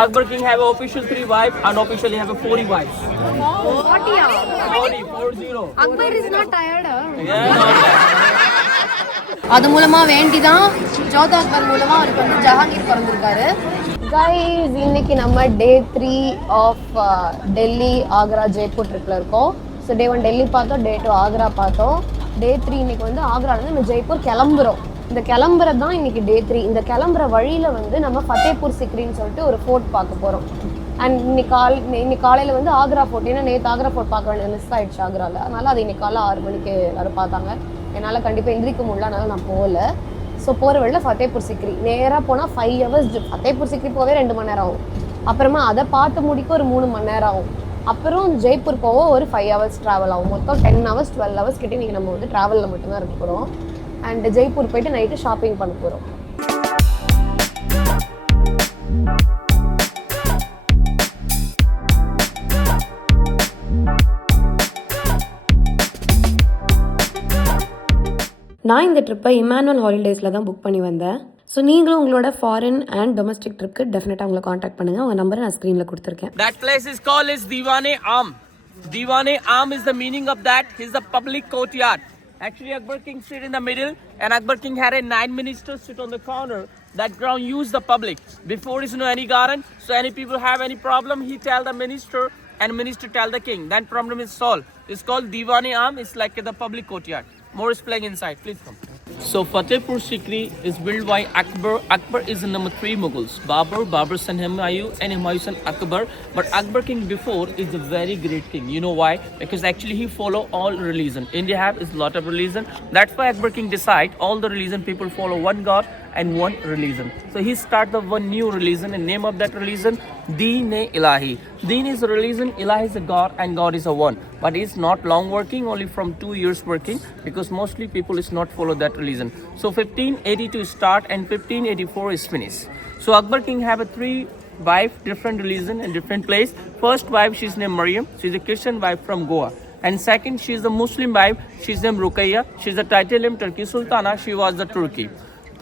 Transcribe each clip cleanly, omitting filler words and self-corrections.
Akbar King have an official 3 wives, unofficially have a 40 wives. 40 Akbar is not tired. Yeah, not tired. அது மூலமா வேண்டி தான் ஜோதா அக்பர் மூலமா அவருக்கு வந்து ஜஹாங்கீர் பிறந்திருக்காரு. கைஸ், இன்னைக்கு நம்ம டே 3 ஆஃப் டெல்லி ஆக்ரா ஜெய்ப்பூர் ட்ரிப்ல இருக்கோம். ஸோ டே 1 டெல்லி பார்த்தோம், டே 2 ஆக்ரா பார்த்தோம். டே 3 இன்னைக்கு வந்து ஆக்ராலேருந்து நம்ம ஜெய்ப்பூர் கிளம்புறோம். இந்த கிளம்புறது தான் இன்னைக்கு டே 3. இந்த கிளம்புற வழியில் வந்து நம்ம ஃபத்தேபூர் சிக்ரின்னு சொல்லிட்டு ஒரு ஃபோர்ட் பார்க்க போகிறோம். அண்ட் இன்னைக்கு காலையில் வந்து ஆக்ரா ஃபோர்ட், ஏன்னா நேற்று ஆக்ரா ஃபோர்ட் பார்க்க வேண்டிய மிஸ் ஆகிடுச்சு ஆக்ராவில். அதனால் அது இன்னைக்கு காலைல 6 மணிக்கு எல்லோரும் பார்த்தாங்க. என்னால் கண்டிப்பாக எந்திரிக்க முடியல, அதனால் நான் போகல. ஸோ போகிற வழியில் ஃபத்தேபூர் சிக்ரி நேராக போனால் 5 hours. ஃபத்தேபூர் சிக்ரி போகவே 2 மணி நேரம் ஆகும். அப்புறமா அதை பார்த்து முடிக்க ஒரு 3 மணி நேரம் ஆகும். அப்புறம் ஜெய்ப்பூர் போக ஒரு 5 hours ட்ராவல் ஆகும். மொத்தம் 10 hours 12 hours கிட்டே இன்றைக்கி நம்ம வந்து ட்ராவலில் மட்டும்தான் இருக்க போகிறோம். அண்ட் ஜெய்ப்பூர் போயிட்டு நைட்டு ஷாப்பிங் பண்ண போகிறோம். நான் இந்த ட்ரிப்பை இமானுவல் ஹாலிடேஸில் தான் புக் பண்ணி வந்தேன். ஸோ நீங்களும் உங்களோட ஃபாரின் அண்ட் டொமஸ்டிக் ட்ரிப்க்கு டெஃபினட்டாக உங்களை காண்டாக்ட் பண்ணுங்கள். உங்கள் நம்பரை நான் ஸ்க்ரீனில் கொடுத்துருக்கேன். That place is called is Diwan-e-Am. Diwan-e-Am is the meaning of that. It's the public courtyard. Actually, Akbar King sit in the middle, and Akbar King had a 9 ministers sit on the corner. That ground used the public. Before is no any garden, so any people have any problem, he tell the minister, and minister tell the king. Then problem is solved. It's called Diwan-e-Am. It's like the public courtyard. More is playing inside. Please come. So Fatehpur Sikri is built by Akbar. Akbar is the number 3 Mughals. Babur son Humayun, and Humayun son Akbar. But Akbar King before is a very great king. You know why? Because actually he follow all religion. India have is lot of religion. That's why Akbar King decide all the religion people follow one God and one religion. So he start the one new religion, and name of that religion Deen-e-Ilahi. Deen is a religion, Ilahi is a God, and God is a one. But it's not long working, only from 2 years working, because mostly people is not follow that religion. So 1582 start and 1584 is finished. So Akbar King have a 3 wife, different religion and different place. First wife, she's named Maryam. She's a Christian wife from Goa. And second, she's a Muslim wife. She's named Ruqayya. She's a title named Turkey Sultana. She was the Turkey.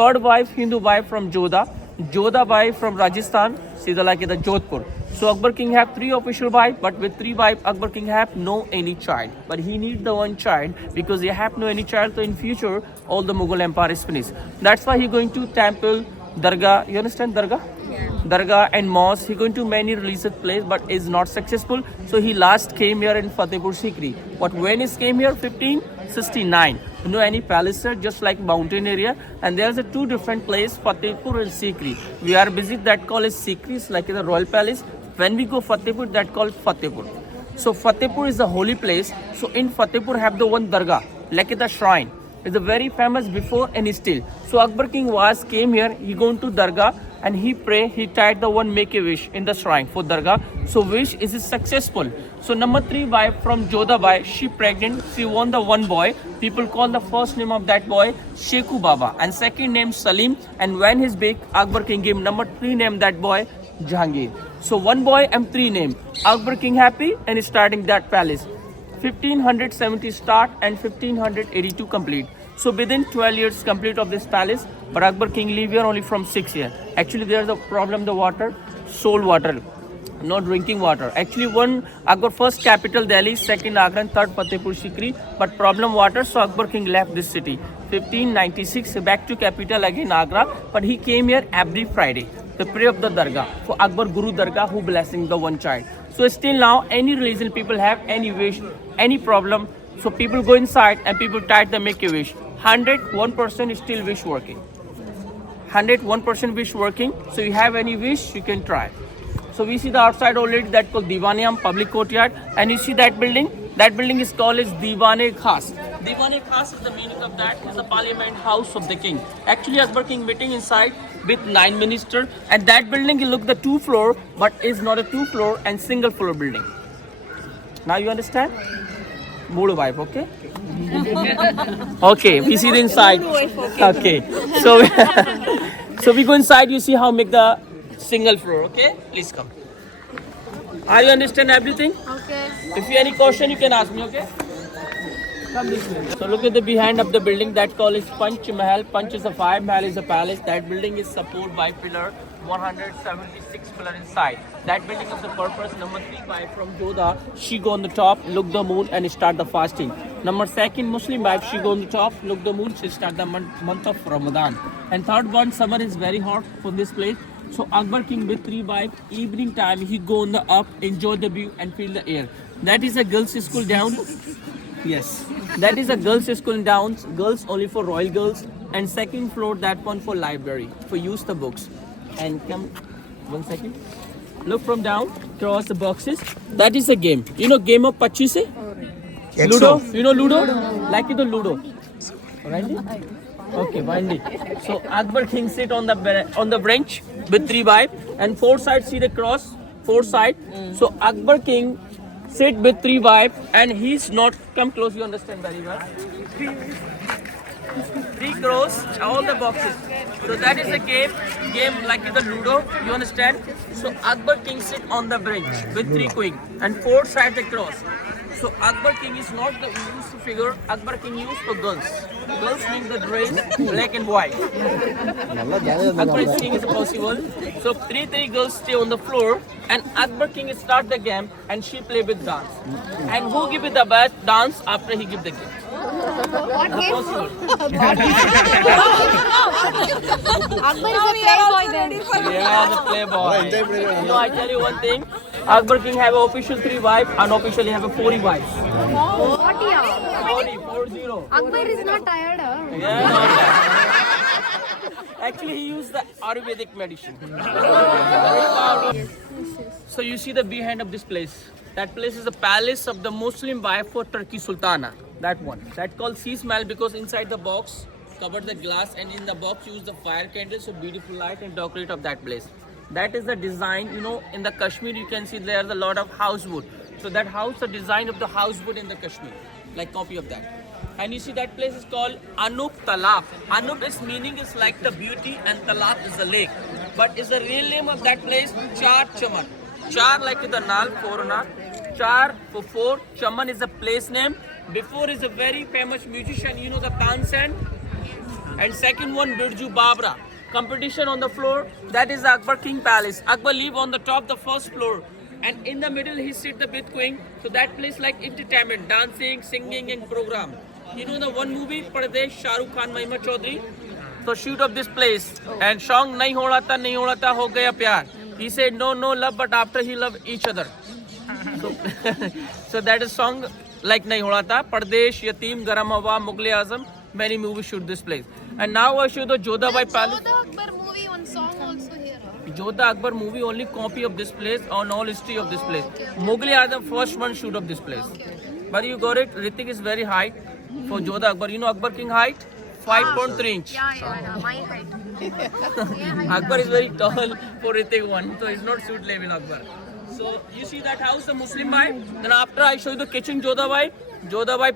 Third wife, Hindu wife from Jodha wife from Rajasthan. She's like the Jodhpur. So Akbar King have 3 official wife, but with 3 wife, Akbar King have no any child. But he need the one child because he have no any child. So in future, all the Mughal empire is finished. That's why he going to temple, dargah. You understand dargah? Yeah. Dargah and mosque. He going to many religious place, but is not successful. So he last came here in Fatehpur Sikri. But when he came here, 1569. You know any palace, sir? Just like mountain area, and there's a 2 different place, Fatehpur and Sikri. We are visit that called as Sikri, like in the royal palace. When we go Fatehpur, that called Fatehpur. So Fatehpur is a holy place. So in Fatehpur have the one dargah, like the shrine. It's a very famous before and still. So Akbar King came here. He going to dargah and he pray. He tied the one make a wish in the shrine for dargah. So wish is successful. So number 3 wife from Jodha wife, she pregnant. She won the one boy. People call the first name of that boy Sheku Baba, and second name Salim. And when he's big, Akbar King gave number 3 name that boy Jahangir. So 1 boy and 3 name. Akbar King happy and is starting that palace. 1570 start and 1582 complete. So within 12 years complete of this palace. But Akbar King live here only from 6 years. Actually there's a problem, the water, salt water, no drinking water. Actually one Akbar first capital Delhi, second Agra, and third Fatehpur Sikri. But problem water, so Akbar King left this city. 1596 back to capital again Agra. But he came here every Friday. The prayer of the dargah for Akbar Guru Dargah, who blessing the one child. So still now any religion people have any wish, any problem, so people go inside and people try to make a wish. 101% is still wish working. 101% wish working. So you have any wish, you can try. So we see the outside already that called Diwan-e-Am public courtyard, and you see that building. That building is called as Diwan-e-Khas. Diwan-e-Khas is the meaning of that is the parliament house of the king. Actually Akbar King meeting inside with 9 ministers, and that building you look the 2 floor, but is not a 2 floor and single floor building. Now you understand? Mood wife, okay? Okay, we see the inside. Okay, so we go inside. You see how make the single floor. Okay, please come. Are you understand everything? Okay. If you any question, you can ask me. Okay. Come this way. So look at the behind of the building that called is Panch Mahal. Panch is a fire, Mahal is a palace. That building is supported by pillar, 176 pillar inside. That building of the purpose. Number 3 wife from Jodha, she go on the top, look the moon and start the fasting. Number 2 Muslim wife, she go on the top, look the moon, she start the month of Ramadan. And third one, summer is very hot from this place. So Akbar King with 3 wives, evening time he go on the up, enjoy the view and feel the air. That is a girls' school down. Yes, that is a girls' school in Downs. Girls only for royal girls. And second floor, that one for library, for use the books. And come, 1 second. Look from down, cross the boxes. That is a game. You know game of Pachise? Ludo. You know Ludo? Like it the Ludo. Right? Okay, finally. So Akbar King sit on the bench with 3 wives. And 4 sides see the cross. 4 sides. So Akbar King sit with 3 wives and he's not come close, you understand very well. 3 cross all the boxes. So that is a game like the Ludo, you understand. So Akbar King sit on the bench with 3 queen and 4 sides across. So Akbar King is not the used figure. Akbar King used for girls. Girls means the dress black and white. Akbar King is possible. So 3 girls stay on the floor and Akbar King start the game and she play with dance. And who give it the best dance after he give the game? What game? Possible. Akbar is a playboy then. Yeah, the playboy. You know, I tell you one thing. Akbar King have official 3 wives, unofficially have a 4 wives. 40. 40. Akbar is not tired. Yeah, not that. Actually, he used the Ayurvedic medicine. So you see the behind of this place. That place is the palace of the Muslim wife for Turkey Sultana. That one. That called Seas Mahal because inside the box covered the glass and in the box use the fire candles, so beautiful light and decorate of that place. That is the design, you know, in the Kashmir you can see there's a lot of house wood. So that house, the design of the house wood in the Kashmir, like copy of that. And you see that place is called Anup Talab. Anup is meaning is like the beauty and Talab is the lake. But is the real name of that place Char Chaman. Char like the Nal, 4 Nal. Char for 4. Chaman is a place name. Before is a very famous musician, you know the Tansen. And second one Birju Babra. Competition on the floor, that is the Akbar King Palace. Akbar live on the top, the first floor. And in the middle he sit the big queen. So that place like entertainment, dancing, singing and program. You know the one movie, Pardesh, Shah Rukh Khan, Mahima Chaudhary. So shoot up this place. And song nahi hoda tha, ho gaya pyar. He said no love, but after he loved each other. So, so that is song like nahi hoda tha. Pardesh, Yatim, Garam Hawa, Mughal Azam. Many movies shoot this place. And now I show the Jodhabai Palace. Jodha Akbar movie on song also here. Jodha Akbar movie only copy of this place on all history of this place. Mughal Azam first one shoot of this place. But you got it, Ritik is very high for Jodha Akbar. You know Akbar King height? 5.3 inch. Yeah, my height. Akbar is very tall for Ritik one, so it's not suit level Akbar. So you see that house, the Muslim wife. Then after I show you the kitchen Jodhabai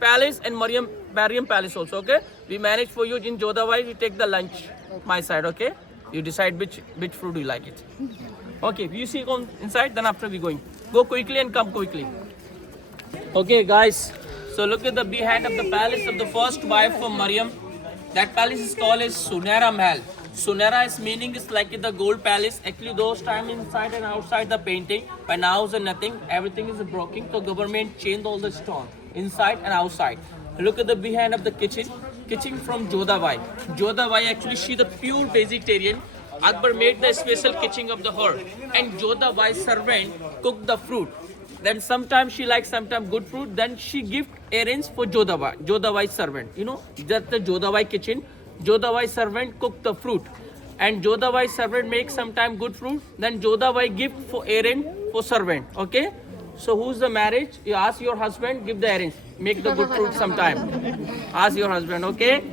Palace and Mariam Palace also, okay? We manage for you in Jodhabai, you take the lunch my side, okay? You decide which food you like it. Okay, you see go inside, then after we going. Go quickly and come quickly. Okay guys, so look at the behind of the palace of the first wife of Mariam. That palace is called as Sunera Mahal. Sunera is meaning is like the gold palace. Actually those time inside and outside the painting, but now is nothing, everything is broken. So government changed all the stone inside and outside. Look at the behind of the kitchen from Jodhabai. Jodhabai actually she the pure vegetarian. Akbar made the special kitchen of the her, and Jodhabai servant cooked the fruit. Then sometimes she likes sometimes good fruit. Then she give errands for Jodhabai servant. You know that the Jodhabai kitchen. Jodhabai servant cook the fruit, and Jodhabai servant make sometime good fruit. Then Jodhabai give for errand for servant. Okay. So who's the marriage? You ask your husband, give the errands, make the good fruit sometime. Ask your husband, okay?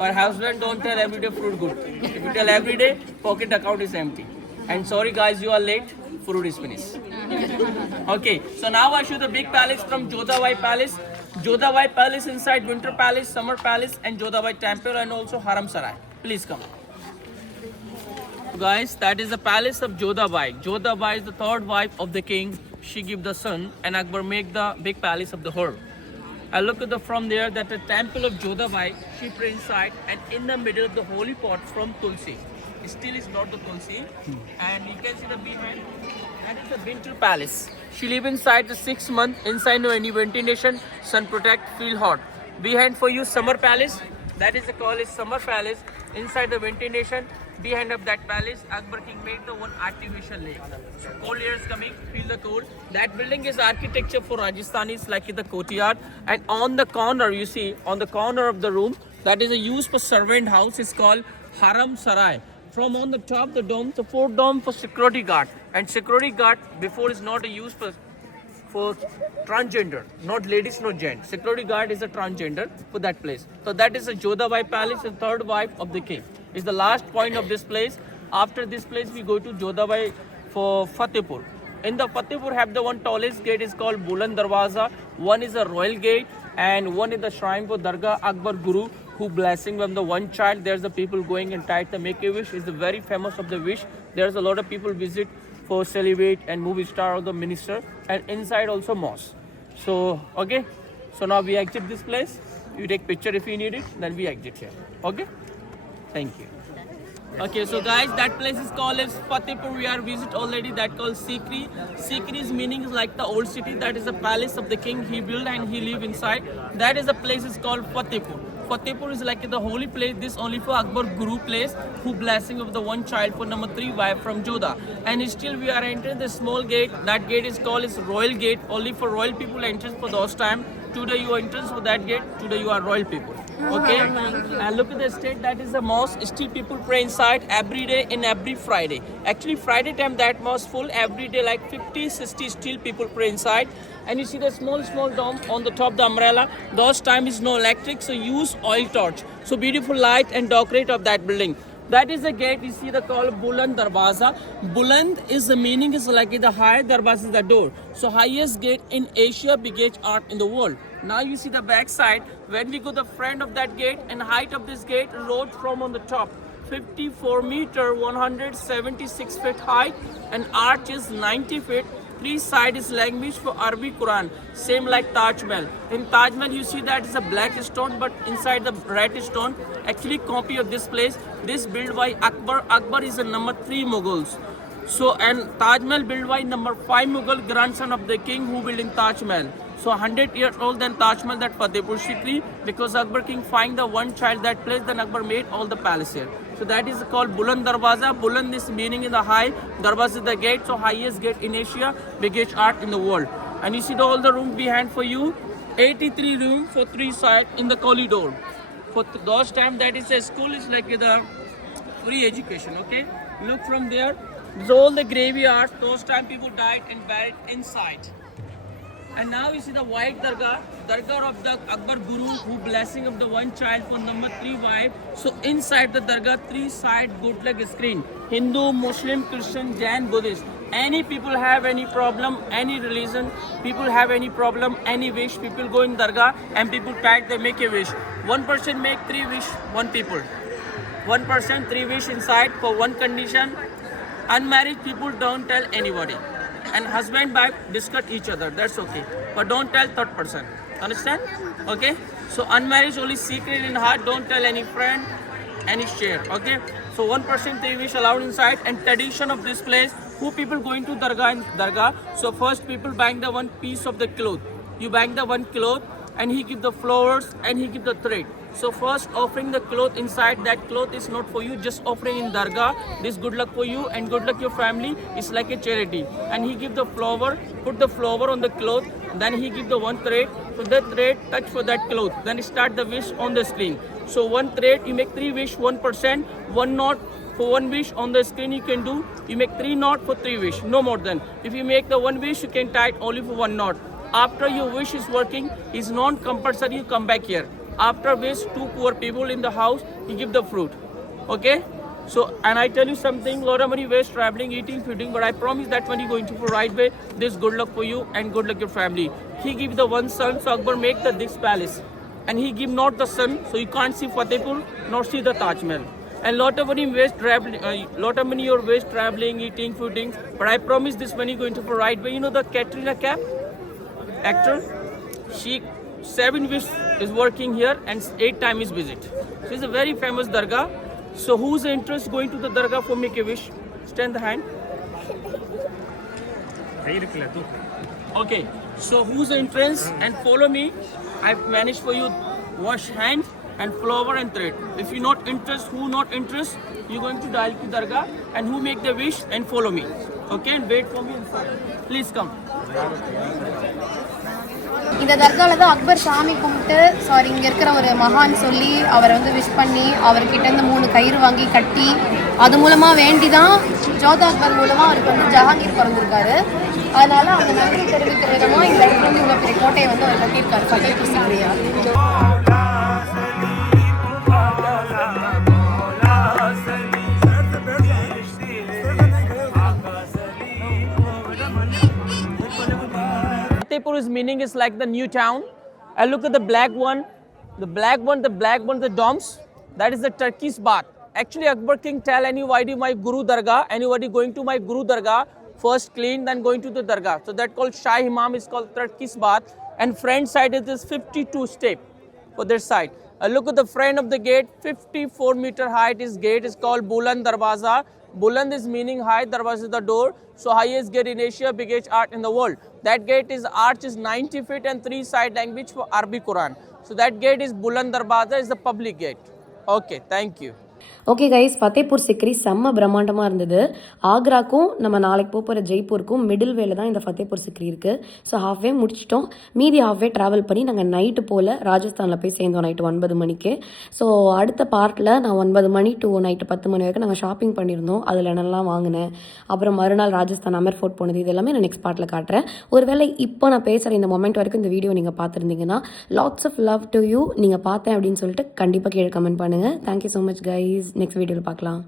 Or husband don't tell everyday fruit good. If you tell everyday, pocket account is empty. And sorry guys, you are late, fruit is finished. Okay, so now I show the big palace from Jodhabai Palace. Jodhabai Palace inside Winter Palace, Summer Palace and Jodhabai Temple and also Haram Sarai. Please come. Guys, that is the palace of Jodhabai. Jodhabai is the third wife of the king. She give the son and Akbar make the big palace of the her. And look at the from there that the temple of Jodhabai, she pray inside, and in the middle of the holy pot from Tulsi. Still is not the Tulsi. And you can see the behind, that is the winter palace. She live inside the 6 month, inside no any ventilation, sun protect, feel hot. Behind for you summer palace, that is the call is summer palace. Inside the ventilation, behind of that palace, Akbar King made the one artificial lake. Cold air is coming, feel the cold. That building is architecture for Rajasthanis like the courtyard. And on the corner, you see, on the corner of the room, that is a use for servant house, is called Haram Sarai. From on the top, the dome, the fourth dome for security guard. And security guard before is not a use for transgender, not ladies, not gents. Security guard is a transgender for that place. So that is a Jodhabai palace, the third wife of the king. Is the last point of this place. After this place, we go to Jodhabai for Fatehpur. In the Fatehpur have the one tallest gate is called Buland Darwaza. One is a royal gate and one is the shrine for Dargah Akbar Guru, who blessing from the one child. There's the people going and try to make a wish. Is the very famous of the wish. There's a lot of people visit for celebrate and movie star of the minister, and inside also mosque. So okay, so now we exit this place. You take picture if you need it, then we exit here. Okay, thank you. Okay, so guys, that place is called as Fatehpur. We are visit already. That called Sikri. Sikri's meaning is like the old city. That is the palace of the king he built and he live inside. That is the place is called Fatehpur. Fatehpur is like the holy place. This only for Akbar Guru place, who blessing of the one child for number 3 wife from Jodha. And still we are entering the small gate. That gate is called is royal gate. Only for royal people entrance for those time. Today you entrance for that gate. Today you are royal people. Okay. And look at the state. That is the mosque. Still people pray inside every day in every Friday. Actually Friday time that mosque full. Every day like 50, 60 still people pray inside. And you see the small dome on the top the umbrella. Those time is no electric, so use oil torch. So beautiful light and decorate of that building. That is the gate. You see the call Buland Darwaza. Buland is the meaning is like the high, Darwaza is the door. So highest gate in Asia, biggest art in the world. Now you see the back side. When we go the front of that gate and height of this gate, road from on the top. 54 meter, 176 feet height, and arch is 90 feet. 3 side is language for Arabic Quran, same like Taj Mahal. In Taj Mahal you see that is a black stone, but inside the red stone, actually copy of this place. This built by Akbar. Akbar is the number 3 Mughals. So and Taj Mahal built by number 5 Mughal, grandson of the king who built in Taj Mahal. So 100 years old than Taj Mahal, that Fatehpur Sikri, because Akbar king find the one child that place, then Akbar made all the palace here. So that is called Buland Darwaza. Buland is meaning in the high, Darwaza is the gate, so highest gate in Asia, biggest art in the world. And you see all the room behind for you, 83 room for 3 side in the corridor. For those time that is a school, is like the free education, okay? Look from there, there's all the graveyard, those time people died and buried inside. And now you see the white Dargah of the Akbar Guru, who blessing of the one child for number 3 wife. So inside the Dargah, 3 side good luck screen. Hindu, Muslim, Christian, Jain, Buddhist. Any people have any problem, any religion, people have any problem, any wish, people go in Dargah and people tag, they make a wish. One person make 3 wish, one people. One person 3 wish inside for one condition. Unmarried people don't tell anybody. And husband wife discuss each other, that's okay, but don't tell third person, understand? Okay, so unmarried only secret in heart, don't tell any friend, any share. Okay, so 1% 3 wish allowed inside. And tradition of this place, who people going to Dargah, so first people bang the one piece of the cloth, you bang the one cloth and he give the flowers and he give the thread. So first offering the cloth inside, that cloth is not for you, just offering in Dargah. This good luck for you and good luck your family, is like a charity. And he give the flower, put the flower on the cloth, then he give the one thread, so that thread touch for that cloth, then start the wish on the screen. So one thread, you make 3 wish, 1%, 1 knot for 1 wish on the screen you can do, you make 3 knot for 3 wish, no more than. If you make the 1 wish, you can tie it only for 1 knot. After your wish is working, is non-compulsory, you come back here. After which 2 poor people in the house, you give the fruit. Okay? So, and I tell you something, lot of money waste traveling, eating, feeding, but I promise that when you going to the right way, this good luck for you and good luck your family. He give the one son, so Akbar make this palace. And he give not the son, so you can't see Fatehpur, nor see the Taj Mahal. And lot of money waste traveling, your waste traveling, eating, feeding, but I promise this when you going to the right way. You know the Katrina Kaif actor? She 7 wish is working here and 8 time is visit. So it's a very famous dargah. So who's interest going to the dargah for make a wish? Stand the hand. Okay. So who's entrance and follow me. I've managed for you wash hand and flower and thread. If you not interest, who not interest, you're going to dial to dargah and who make the wish and follow me. Okay, and wait for me inside. Please come. இந்த தர்காவில் தான் அக்பர் சாமி கும்பிட்டு sorry இங்கே இருக்கிற ஒரு மகான் சொல்லி அவரை வந்து விஷ் பண்ணி அவர்கிட்டேருந்து 3 கயிறு வாங்கி கட்டி அது மூலமாக வேண்டி தான் ஜோதா அக்பர் மூலமாக அவருக்கு வந்து ஜஹாங்கீர் பிறந்திருக்காரு. அதனால அந்த நன்றி தெரிவிக்கிற விதமாக இந்த இடத்துல வந்து இவ்வளோ பெரிய கோட்டையை வந்து அவர் கட்டியிருக்காரு Fatehpur Sigiriya. Fatehpur's meaning is like the new town. And look at the black one, the domes. That is the Turkish bath. Actually, Akbar King tell anybody my Guru Dargah, anybody going to my Guru Dargah, first clean, then going to the Dargah. So that called Shah Imam is called Turkish bath. And front side is this 52 step for this side. Look at the front of the gate, 54-meter height. This gate is called Buland Darwaza. Buland is meaning high, Darwaza is the door. So highest gate in Asia, biggest arch in the world. That gate is arch is 90 feet and 3 side language for Arabic Quran. So that gate is Buland Darwaza, is the public gate. Okay, thank you. Okay guys, Fatehpur Sikri செம்ம பிரம்மாண்டமாக இருந்தது. ஆக்ராக்கும் நம்ம நாளைக்கு போகிற ஜெய்ப்பூருக்கும் middle வேல தான் இந்த ஃபத்தேபூர் சிக்ரி இருக்குது. ஸோ ஹாஃப்வே முடிச்சிட்டோம். மீதி ஹாஃப்வே ட்ராவல் பண்ணி நாங்கள் நைட்டு போல் ராஜஸ்தானில் போய் சேர்ந்தோம் நைட்டு 9 மணிக்கு. ஸோ அடுத்த பார்ட்டில் நான் 9 மணி டு நைட்டு 10 மணி வரைக்கும் நாங்கள் ஷாப்பிங் பண்ணியிருந்தோம். அதில் என்னெல்லாம் வாங்கினேன், அப்புறம் மறுநாள் ராஜஸ்தான் அமர் ஃபோர்ட் போனது, இது எல்லாமே நான் நெக்ஸ்ட் பார்ட்டில் காட்டுறேன். ஒருவேளை இப்போ நான் பேசுகிற இந்த மொமெண்ட் வரைக்கும் இந்த வீடியோ நீங்கள் பார்த்துருந்தீங்கன்னா lots of love to you. நீங்கள் பார்த்தேன் அப்படின்னு சொல்லிட்டு கண்டிப்பாக கீழே கமெண்ட் பண்ணுங்கள். Thank you so much guys. Next வீடியோவில் பார்க்கலாம்.